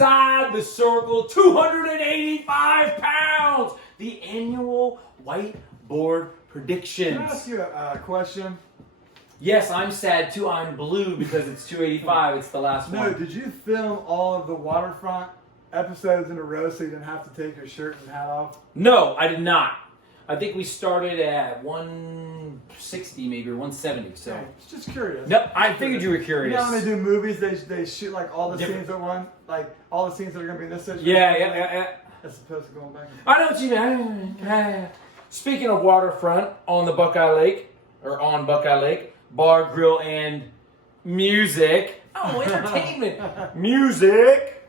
inside the circle, 285 pounds. The annual whiteboard predictions. Can I ask you a question? Yes, I'm sad too. I'm blue because it's 285. It's the last No, one. did you film all of the waterfront episodes in a row so you didn't have to take your shirt and hat off? No, I did not. I think we started at 160 maybe or 170. So. Okay, just curious. Nope, I figured you were curious. You know when they do movies, they shoot like all the Different. scenes at one, like all the scenes that are gonna be in this situation. Yeah. As opposed to going back. I know what you mean. Speaking of waterfront on Buckeye Lake, bar, grill, and music. Oh, entertainment. Music.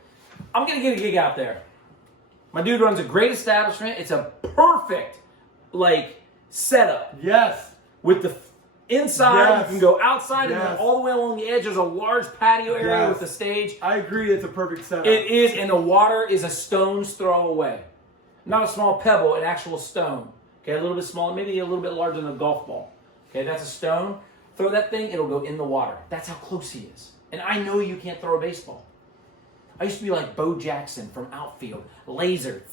I'm going to get a gig out there. My dude runs a great establishment. It's a perfect, setup. Yes. With the inside, Yes. you can go outside, and then Yes. all the way along the edge, there's a large patio area Yes. with the stage. I agree, it's a perfect setup. It is, and the water is a stone's throw away. Not a small pebble, an actual stone. Okay, a little bit smaller, maybe a little bit larger than a golf ball. Okay, that's a stone. Throw that thing, it'll go in the water. That's how close he is. And I know you can't throw a baseball. I used to be like Bo Jackson from outfield. Laser.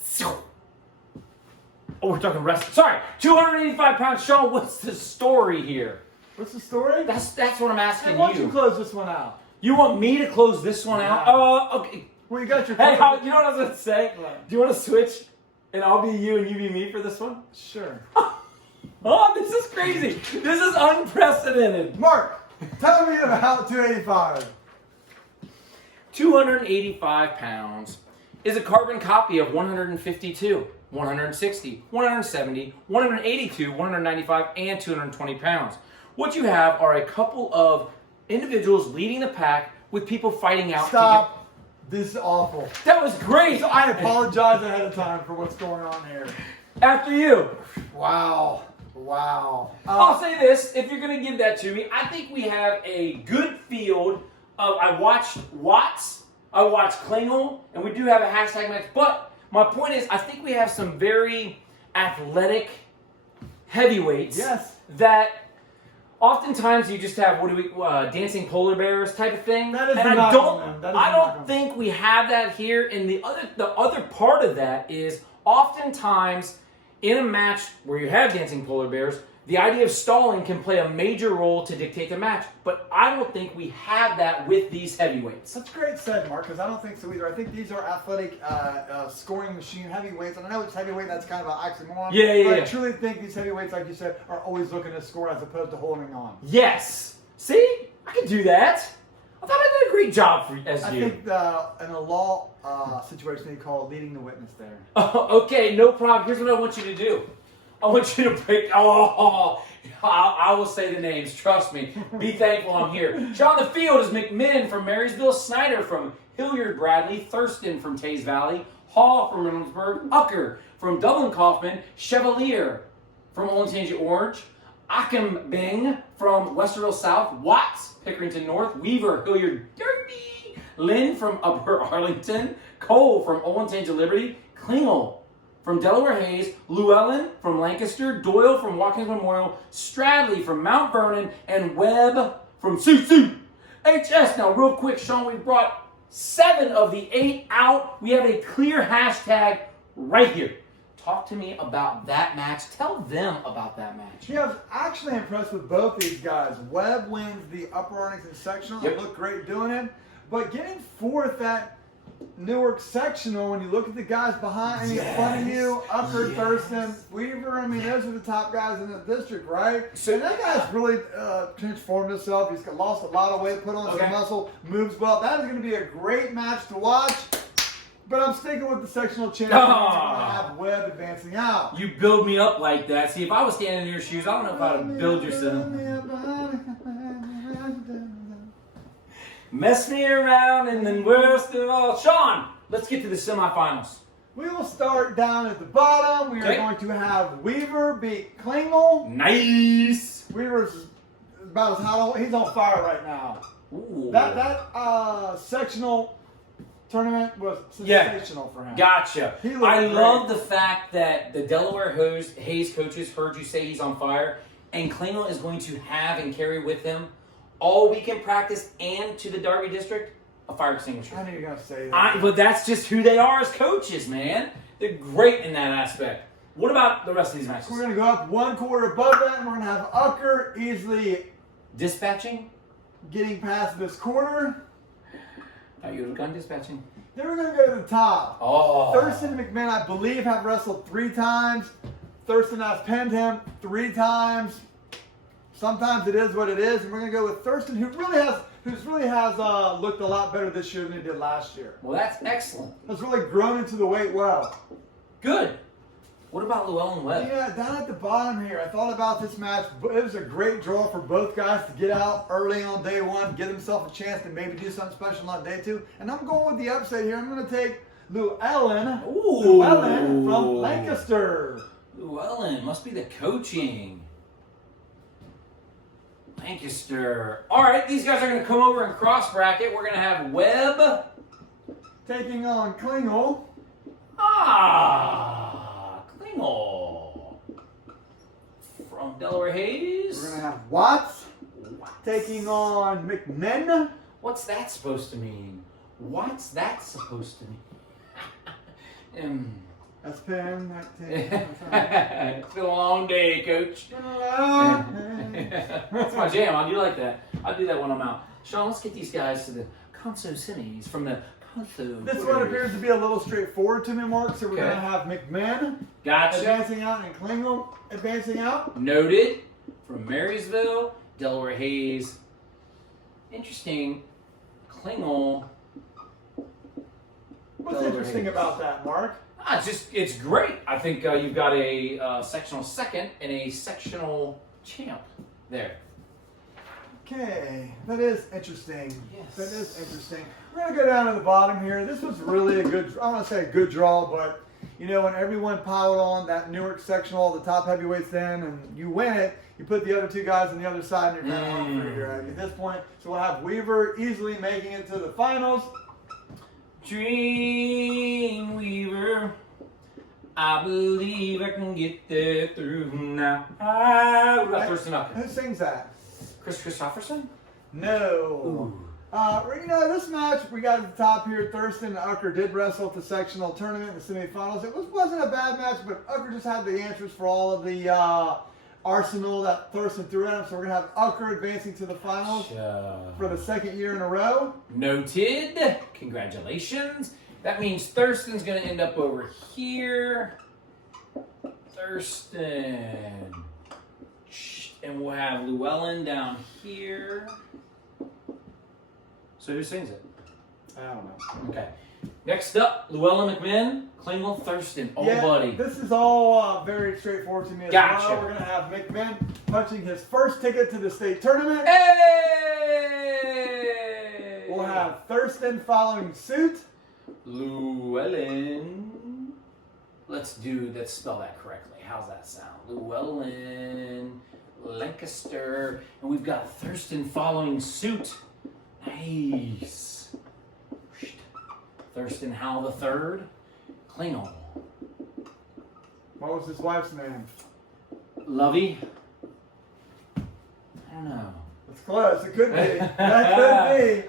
Oh, we're talking wrestling. Sorry, 285 pounds. Sean, what's the story here? What's the story? That's what I'm asking Hey, why don't you you. close this one out? You want me to close this one out? Okay. Well, you got your. Hey, you know what I was going to say? What? Do you want to switch? And I'll be you and you be me for this one? Sure. Oh, this is crazy. This is unprecedented. Mark, tell me about 285. 285 pounds is a carbon copy of 152, 160, 170, 182, 195, and 220 pounds. What you have are a couple of individuals leading the pack with people fighting out. Stop. This is awful. That was great. So I apologize ahead of time for what's going on here. After you. Wow. I'll say this, if you're going to give that to me, I think we have a good field of, I watched Watts, I watched Klingel, and we do have a hashtag match, but my point is, I think we have some very athletic heavyweights Yes. that oftentimes you just have, dancing polar bears type of thing. That is and the I knock on them. That is I the knock on don't them. think we have that here. And the other part of that is oftentimes in a match where you have dancing polar bears, the idea of stalling can play a major role to dictate the match. But I don't think we have that with these heavyweights. That's great said, Mark, because I don't think so either. I think these are athletic scoring machine heavyweights. And I know it's heavyweight, that's kind of an oxymoron. Yeah. But I truly think these heavyweights, like you said, are always looking to score as opposed to holding on. Yes. See? I can do that. I thought I did a great job as I you. think in a law situation, they call it leading the witness there. Oh, okay, no problem. Here's what I want you to do. I want you to break. I will say the names. Trust me. Be thankful I'm here. John the field is McMinn from Marysville, Snyder from Hilliard Bradley, Thurston from Tays Valley, Hall from Reynoldsburg, Ucker from Dublin Kaufman, Chevalier from Olentangy Orange, Ackenbing from Westerville South, Watts, Pickerington North, Weaver, Hilliard Derby, Lynn from Upper Arlington, Cole from Olentangy Liberty, Klingel from Delaware Hayes, Llewellyn from Lancaster, Doyle from Watkins Memorial, Stradley from Mount Vernon, and Webb from CCHS. Now, real quick, Sean, we brought 7 of the 8 out. We have a clear hashtag right here. Talk to me about that match. Tell them about that match. Yeah, I was actually impressed with both these guys. Webb wins the Upper Arlington sectional. Yep. They look great doing it. But getting 4th at Newark sectional, when you look at the guys behind and in front of you, Ucker, Thurston, Weaver, I mean, those are the top guys in the district, right? So- And that guy's really transformed himself. He's lost a lot of weight, put on some muscle, moves well. That is going to be a great match to watch. But I'm sticking with the sectional champion. I have Webb advancing out. You build me up like that. See, if I was standing in your shoes, I don't know if I'd build yourself. Mess me around and then worst of all. Sean, let's get to the semifinals. We will start down at the bottom. We are going to have Weaver beat Klingel. Nice. Weaver's about as hot. He's on fire right now. Ooh. That sectional tournament was sensational for him. Gotcha. He looked I great. love the fact that the Delaware Hayes coaches heard you say he's on fire, and Klingel is going to have and carry with him all weekend practice and to the Darby District a fire extinguisher. I knew you were going to say that. But that's just who they are as coaches, man. They're great in that aspect. What about the rest of these matches? We're going to go up 1 quarter above that, and we're going to have Ucker easily Dispatching? getting past this quarter. Thought you would have gone dispatching. Then we're going to go to the top. Oh. Thurston and McMahon, I believe, have wrestled 3 times. Thurston has pinned him 3 times. Sometimes it is what it is, and we're going to go with Thurston, who really has looked a lot better this year than he did last year. Well, that's excellent. Has really grown into the weight well. Good. What about Llewellyn Webb? Yeah, down at the bottom here, I thought about this match. It was a great draw for both guys to get out early on day 1, get himself a chance to maybe do something special on day 2. And I'm going with the upset here. I'm going to take Llewellyn from Lancaster. Llewellyn must be the coaching. Lancaster. All right, these guys are going to come over and cross bracket. We're going to have Webb taking on Klingel. Klingel. From Delaware Hayes. We're going to have Watts taking on McMinn. What's that supposed to mean? What's that supposed to mean? That's pen. It's been a long day, Coach. That's my jam. I do like that. I'll do that when I'm out. Sean, let's get these guys to the Conso semis from the Conso. This one appears to be a little straightforward to me, Mark. So we're going to have McMinn advancing out and Klingel advancing out. Noted. From Marysville, Delaware Hayes. Interesting. Klingel. What's interesting about that, Mark? It's great. I think you've got a sectional second and a sectional champ there. Okay, that is interesting. Yes. That is interesting. We're going to go down to the bottom here. This was really a good, I don't want to say a good draw, but you know, when everyone piled on that Newark sectional, the top heavyweights then, and you win it, you put the other 2 guys on the other side and you're kind of on free here at this point. So we'll have Weaver easily making it to the finals. Dreamweaver, I believe I can get there through now. What about Thurston Ucker? Who sings that? Chris Christopherson? No. You know, this match we got at the top here, Thurston and Ucker did wrestle at the sectional tournament in the semifinals. It wasn't a bad match, but Ucker just had the answers for all of the arsenal that Thurston threw at him. So we're going to have Ucker advancing to the finals for the 2nd year in a row. Noted. Congratulations. That means Thurston's going to end up over here. Thurston. And we'll have Llewellyn down here. So who sings it? I don't know. Okay. Next up, Llewellyn McMinn, Klingel Thurston. Oh, yeah, buddy. This is all very straightforward to me as well. We're going to have McMinn punching his first ticket to the state tournament. Hey! We'll have Thurston following suit. Llewellyn. Let's spell that correctly. How's that sound? Llewellyn, Lancaster, and we've got Thurston following suit. Nice. Thurston Howell the Third, Klingel. What was his wife's name? Lovey. I don't know. That's close. It could be. That could be.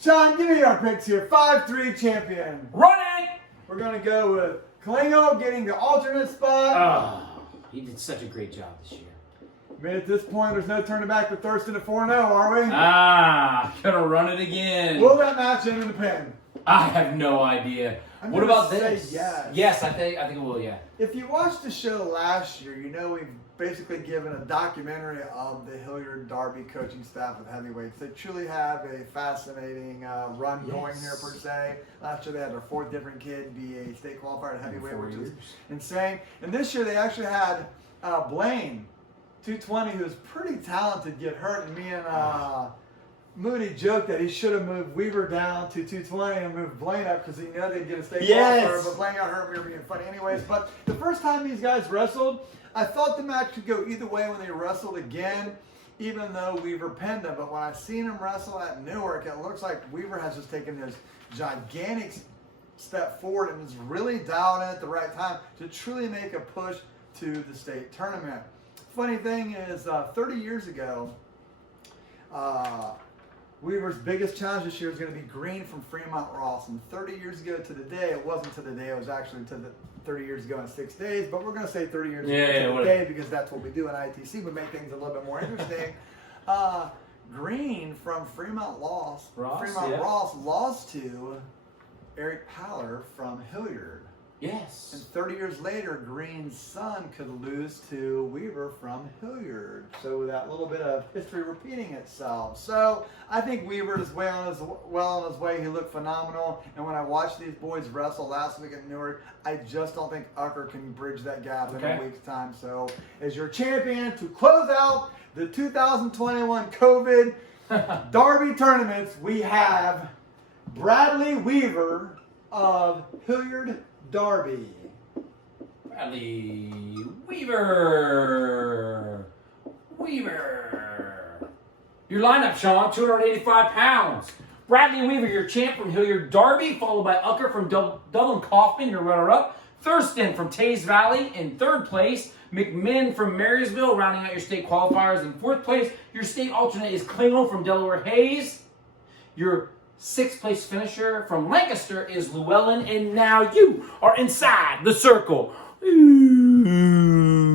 Sean, give me our picks here. 5-3 champion. Run it! We're going to go with Klingel getting the alternate spot. Oh, he did such a great job this year. I mean, at this point, there's no turning back with Thurston at 4-0, are we? Gonna run it again. Will that match end in the pen? I have no idea. I'm What gonna about say this? yes. Yes, I think it will, yeah. If you watched the show last year, you know we've basically given a documentary of the Hilliard Darby coaching staff of heavyweights. They truly have a fascinating run going here, per se. Last year they had their 4th different kid be a state qualifier at heavyweight, which was insane. And this year they actually had Blaine, 220, who's pretty talented, get hurt. And me and Moody joked that he should have moved Weaver down to 220 and moved Blaine up because he knew they'd get a state qualifier, but Blaine got hurt. We were being funny anyways. But the first time these guys wrestled, I thought the match could go either way when they wrestled again, even though Weaver pinned them. But when I seen him wrestle at Newark, it looks like Weaver has just taken this gigantic step forward and is really dialed in at the right time to truly make a push to the state tournament. Funny thing is, 30 years ago, Weaver's biggest challenge this year is going to be Green from Fremont Ross. And 30 years ago to the day, it wasn't to the day, it was actually to the 30 years ago in 6 days. But we're going to say 30 years ago to the day because that's what we do in ITC. We make things a little bit more interesting. Green from Fremont Ross lost to Eric Paller from Hilliard. Yes. And 30 years later, Green's son could lose to Weaver from Hilliard. So that little bit of history repeating itself. So I think Weaver is well on his way. He looked phenomenal. And when I watched these boys wrestle last week at Newark, I just don't think Ucker can bridge that gap in a week's time. So as your champion to close out the 2021 COVID Derby tournaments, we have Bradley Weaver of Hilliard Derby. Bradley Weaver. Your lineup, Sean, 285 pounds. Bradley Weaver, your champ from Hilliard Derby, followed by Ucker from Dublin Kaufman, your runner-up. Thurston from Taze Valley in third place. McMinn from Marysville, rounding out your state qualifiers in fourth place. Your state alternate is Klingel from Delaware Hayes. Your sixth place finisher from Lancaster is Llewellyn, and now you are inside the circle. Ooh.